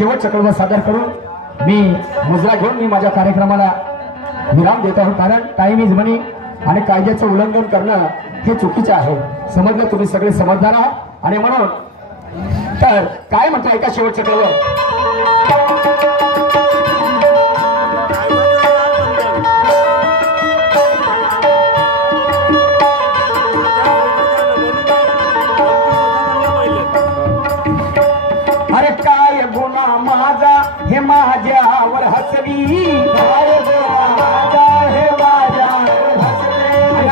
शेवटचा कडवा सादर करून मी मुजरा घेऊन मी माझ्या कार्यक्रमाला विराम देत आहोत। कारण टाइम इज मनी आणि कायद्याचं उल्लंघन करणं हे चुकीचं आहे। समजलं तुम्ही सगळे समजदार आहात आणि म्हणून तर काय म्हणता एका शेवटच्या कडवा हे माझ्यावर हसली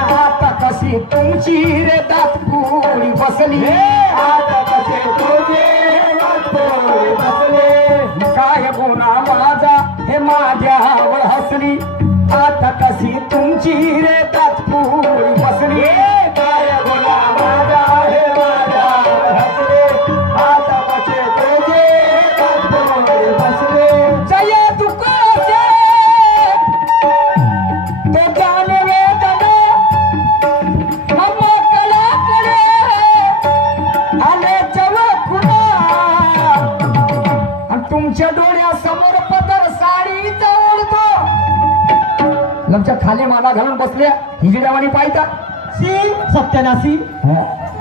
आता कशी तुमची रे दातपुरी बसली आता कसे काय गुन्हा माझा हे माझ्यावर हसली आता कशी तुमची रे दातपुरी बसली काय गुन्हा माझा हे माझ्यावर हसली आता कसे तुझे दातपुरी बसली लमच्या खाली माना घालून बसल्या हिजड्यावानी पायता सी सत्यानाशी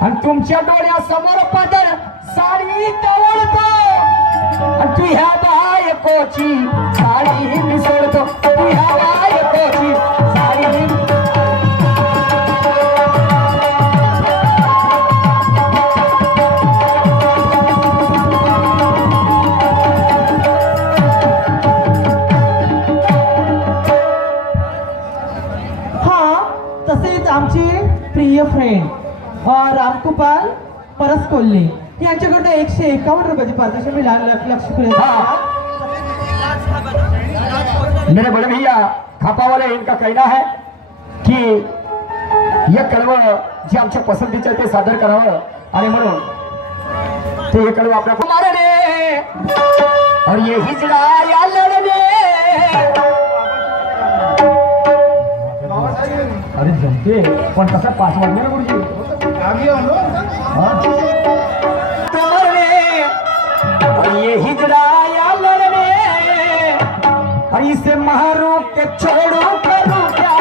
आणि तुमच्या डोळ्यासमोर पदर साडी तवळतो आणि तू ह्या बायकोची साडी मी सोडतो तू ह्या बायकोची साडी प्रिय फ्रेंड रामगोपाल परसकोल्हे यांच्याकडून 151 रुपयाची पारितोषिक मी लक्ष मेरे बड़े भैया खापा वाले इनका कहना है कि यह कड़वं जे आमच्या पसंतीचे ते सादर करावं आणि म्हणून ते हे कड़वं आपल्या मारणे और ये हिजड़ा या लड़ने अरे जमते पण कसा 5 वाजले ना गुरुजी तुम्हारे और ये हिजड़ा या लड़ने और इसे मारो के छोड़ो करूं क्या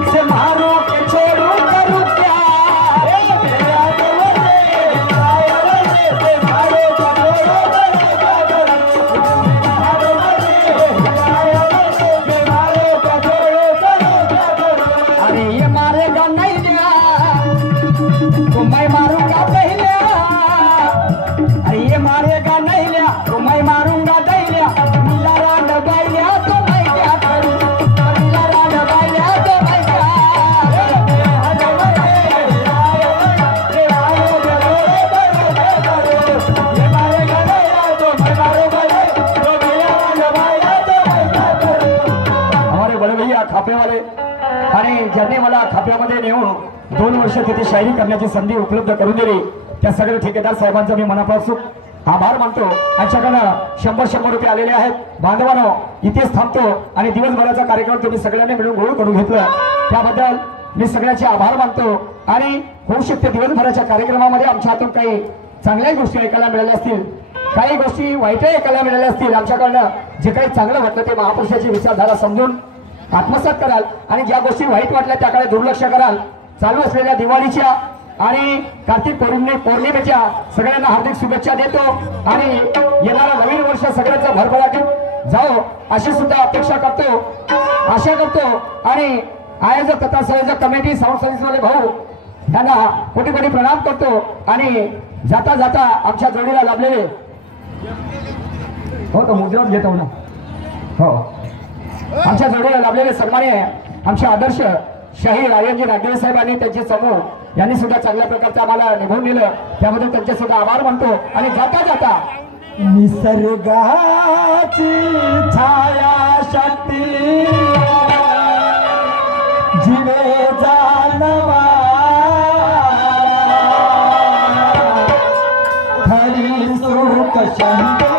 इसे मारो के छोड़ो करूं क्या मैं मारूंगा दहिल्या अरे ये मारेगा नहीं लिया तो मैं मारूंगा दहिल्या मिला रान बैलिया तो मैं क्या करूं मिला रान बैलिया तो मैं क्या ये मारेगा नहीं तो मैं मारूंगा तो मिला रान बैलिया तो मैं क्या करूं। हमारे बड़े भैया खापे वाले आणि ज्यांनी मला खाप्यामध्ये नेऊन 2 वर्ष तिथे शायरी करण्याची संधी उपलब्ध करून दिली त्या सगळ्या ठेकेदार साहेबांचा मी मनापासून आभार मानतो। यांच्याकडनं 100 रुपये आलेले आहेत। बांधवांनो इथेच थांबतो आणि दिवसभराचा कार्यक्रम तुम्ही सगळ्यांनी मिळून गोळ करून घेतला त्याबद्दल मी सगळ्यांचे आभार मानतो। आणि होऊ शकते दिवसभराच्या कार्यक्रमामध्ये आमच्या हातून काही चांगल्याही गोष्टी ऐकायला मिळाल्या असतील काही गोष्टी वाईटही ऐकायला मिळाल्या असतील। आमच्याकडनं जे काही चांगलं वाटलं ते महापुरुषाची विचारधारा समजून आत्मसात कराल आणि ज्या गोष्टी वाईट वाटल्या त्याकडे दुर्लक्ष कराल। चालू असलेल्या दिवाळीच्या आणि कार्तिक पौर्णिमेच्या सगळ्यांना हार्दिक शुभेच्छा देतो आणि येणारं नवीन वर्ष सगळ्यांचं भरभराटीत जाओ अशी सुद्धा अपेक्षा करतो आशा करतो। आणि आयोजक तथा संयोजक कमिटी साऊंड सर्व्हिसवाले भाऊ यांना कोटी कोटी प्रणाम करतो। आणि जाता जाता आमच्या जोडीला लाभलेले हो तो मुद्राच घेतो ना हो आमच्या जोडीला लाभलेले सन्माननीय आमचे आदर्श शाहीर आर्यनजी रागदेव साहेब आणि त्यांचे समूह यांनी सुद्धा चांगल्या प्रकारचं आम्हाला निभावून दिलं त्याबद्दल त्यांचे सुद्धा आभार मानतो। आणि जाता जाता निसर्गाची छाया शक्ती जीवे जानवा खरी सुख शांती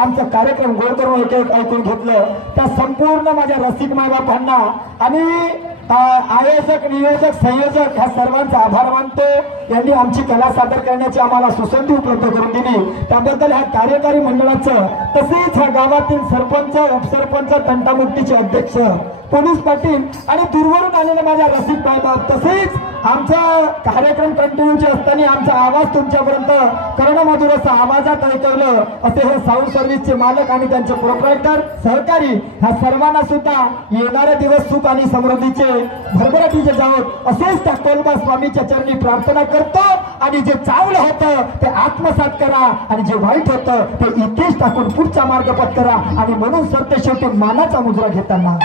आमचा कार्यक्रम गोल करून एक एक ऐकून घेतलं त्या संपूर्ण माझ्या रसिक मायबापांना आणि आयोजक नियोजक संयोजक ह्या सर्वांचा आभार मानतो। यांनी आमची कला सादर करण्याची आम्हाला सुसंधी उपलब्ध करून दिली त्याबद्दल ह्या कार्यकारी मंडळाचं तसेच ह्या गावातील सरपंच उपसरपंच तंटामुक्तीचे अध्यक्ष पोलीस पाटील आणि दूरवरून आलेले माझ्या रसिक मायबाप तसेच आमचा कार्यक्रम कंटिन्यूचे असताना आमचा आवाज तुमच्यापर्यंत कर्णमधुर असा आवाजात ऐकवलं असे हे साऊंड सर्व्हिसचे मालक आणि त्यांचे प्रोप्रायटर सहकारी ह्या सर्वांना सुद्धा येणारे दिवस सुख आणि समृद्धीचे भरभराटीचे जावोत असेच त्या कोलबा स्वामीच्या चरणी प्रार्थना करतो आणि जे चांगलं होतं ते आत्मसात करा आणि जे वाईट होतं ते इथेच टाकून पुढचा मार्ग पत्करा आणि म्हणून सत्य शेवटी मानाचा मुजरा घेताना